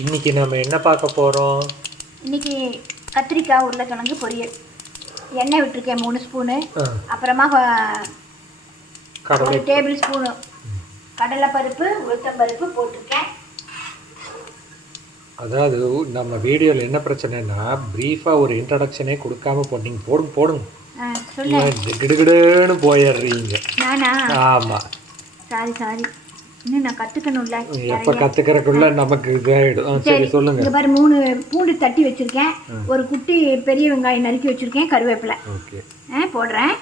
இன்னைக்கு நம்ம என்ன பார்க்க போகிறோம்? இன்னைக்கு கத்திரிக்காய் உருளைக்கிழங்கு பொரியல். எண்ணெய் விட்டுருக்கேன் 3 ஸ்பூனு. அப்புறமா 1 டேபிள் ஸ்பூனு கடலைப்பருப்பு உளுத்தம்பருப்பு போட்டிருக்கேன். அதாவது நம்ம வீடியோவில் என்ன பிரச்சனைனா ப்ரீஃபாக ஒரு இன்ட்ரடக்ஷனே கொடுக்காம போட்டீங்க. போடுங்க கிடுகிடுன்னு போயிடுறீங்க. நானா? ஆமாம், சாரி இன்னும் நான் கற்றுக்கணும்ல. எப்போ கற்றுக்கிறக்குள்ள நமக்கு இதாகிடும். சரி சொல்லுங்கள். இங்கே பாரு 3 பூண்டு தட்டி வச்சுருக்கேன், ஒரு குட்டி பெரிய வெங்காயம் நறுக்கி வச்சுருக்கேன், கருவேப்பிலை ஓகே போடுறேன்.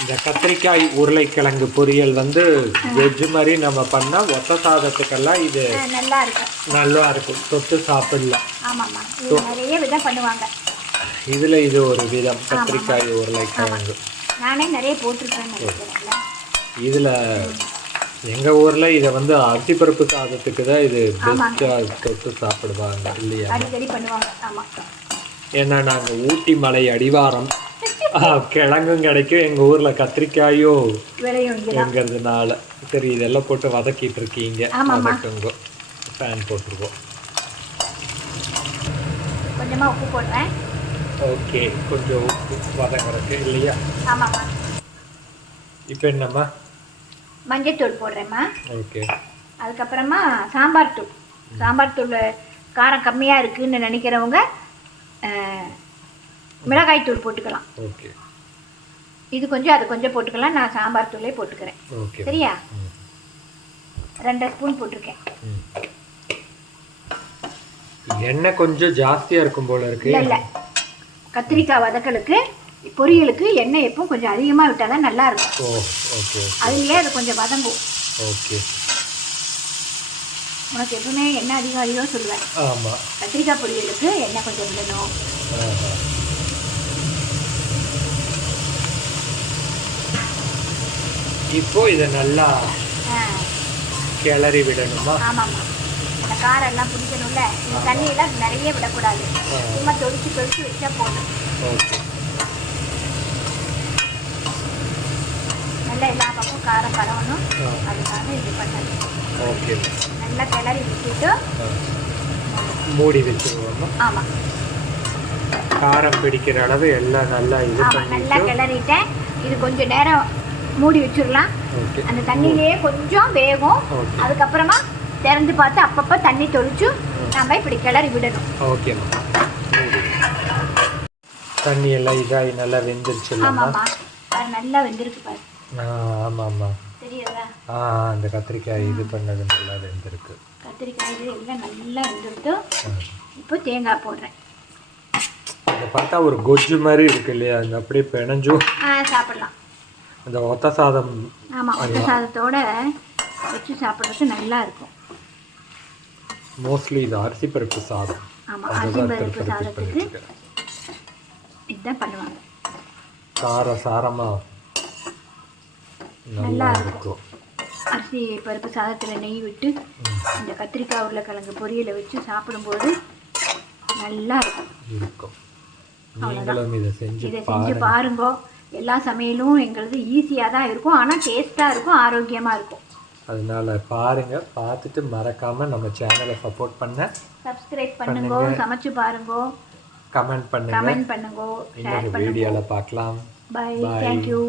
இந்த கத்திரிக்காய் உருளைக்கிழங்கு பொரியல் வந்து வெஜ்ஜு மாதிரி நம்ம பண்ணால் ஒத்த சாதத்துக்கெல்லாம் இது நல்லா இருக்கும். தொட்டு சாப்பிடலாம். ஆமாம்மா, இது நிறைய விதம் பண்ணுவாங்க. இதில் இது ஒரு விதம் கத்திரிக்காய் உருளைக்கிழங்கு. நானே நிறைய போட்டிருக்கேன். இதில் எங்கள் ஊரில் இதை வந்து அரிசிப்பருப்பு சாதத்துக்கு தான் இது பெஸ்ட்டாக தொட்டு சாப்பிடுவாங்க இல்லையா? அடிக்கடி பண்ணுவாங்க. ஆமாம், ஏன்னா நாங்கள் ஊட்டி மலை அடிவாரம், கிழங்கும் கிடைக்கும், எங்கள் ஊரில் கத்திரிக்காயோ விளையுங்கிறதுனால. சரி, இதெல்லாம் போட்டு வதக்கிட்டு இருக்கீங்க. வதக்குங்க. ஃபேன் போட்டுருவோம். கொஞ்சமாக உப்பு போடுறேன். ஓகே, கொஞ்சம் உப்பு வதங்குறதுக்கு இல்லையா? ஆமாம்மா. இப்போ என்னம்மா? மஞ்சத்தூள் போடுறேம்மா. ஓகே. அதுக்கப்புறமா சாம்பார் தூள் காரம் கம்மியாக இருக்குதுன்னு நினைக்கிறவங்க மிளகாய் தூள் போட்டுக்கலாம். ஓகே. இது கொஞ்சம் அது கொஞ்சம் போட்டுக்கலாம். நான் சாம்பார் தூளே போட்டுக்கிறேன். ஓகே, சரியா? 2 ஸ்பூன் போட்டிருக்கேன். எண்ணெய் கொஞ்சம் ஜாஸ்தியாக இருக்கும் போல இருக்கு. இல்லை, கத்திரிக்காய் வதக்கலுக்கு பொரியலுக்கு எண்ணெய் எப்பவும் கொஞ்சம் அதிகமாக விட்டால் தான் நல்லா இருக்கும். ஓ ஓகே. அதுலேயே அது கொஞ்சம் வதங்கும். ஓகே. உனக்கு எப்பவுமே எண்ணெய் அதிகம் சொல்லுவேன். ஆமாம், கத்திரிக்காய் பொரியலுக்கு எண்ணெய் கொஞ்சம் விடணும். இப்போ இதை நல்லா கிளறி விடணுமா? ஆமாம்மா, அந்த காரம் எல்லாம் பிடிக்கணும்ல. இந்த தண்ணியெல்லாம் நிறைய விடக்கூடாது. சும்மா தொளிச்சு வச்சா போதும். ஓகே. நல்லா எல்லா பக்கம் காரம் பரவணும். அதுக்காக இது பண்ணணும். ஓகே. நல்லா கிளறி விட்டுட்டு மூடி வச்சுருவோம். ஆமாம், காரம் பிடிக்கிற அளவு எல்லாம் நல்லா இது நல்லா கிளறிட்டேன். இது கொஞ்சம் நேரம் மூடி வச்சிடலாம். அந்த தண்ணியிலேயே கொஞ்சம் வேகும். அதுக்கப்புறமா திறந்து பார்த்து அப்பப்போ தண்ணி தொளிச்சு நம்ம இப்படி கிளறி விடணும். ஓகேம்மா. தண்ணி எல்லாம் இதாகி நல்லா வெந்துருச்சு. ஆமாம்மா, நல்லா வெந்திருக்கு பாரு. ஆமாம்மா, தெரியுதா? அந்த கத்திரிக்காய் இது பண்ணது நல்லா வெந்திருக்கு. கத்திரிக்காய் இது எல்லாம் நல்லா வெந்துருக்கு. இப்போ தேங்காய் போடுறேன். இதை பார்த்தா ஒரு கொஜ்ஜு மாதிரி இருக்கு இல்லையா? அந்த அப்படியே பிணைஞ்சும் சாப்பிடலாம். அந்த ஒத்த சாதம். ஆமாம், ஒத்த சாதத்தோட வச்சு சாப்பிட்றதுக்கு நல்லா இருக்கும். மோஸ்ட்லி இது அரிசி பருப்பு சாதம். ஆமாம், அரிசி பருப்பு சாதத்துக்கு இதுதான் பண்ணுவாங்க. சாரமாக நல்லா இருக்கும். அரிசி பருப்பு சாதத்தில் நெய் விட்டு இந்த கத்திரிக்காய் உருளைக்கிழங்கு பொரியலை வச்சு சாப்பிடும்போது நல்லா இருக்கும். நீங்களும் இதை செஞ்சு பாருங்க. எல்லா சமையலும் எங்களுக்கு ஈஸியாக தான் இருக்கும், ஆனால் டேஸ்ட்டாக இருக்கும், ஆரோக்கியமாக இருக்கும். அதனால பாருங்க, பார்த்துட்டு மறக்காமல் நம்ம சேனலை சப்போர்ட் பண்ண சப்ஸ்கிரைப் பண்ணுங்க, சமைச்சு பாருங்க, கமெண்ட் பண்ணுங்க. ஷேர் பண்ணுங்க. வீடியோவில் பார்க்கலாம். Bye, thank you.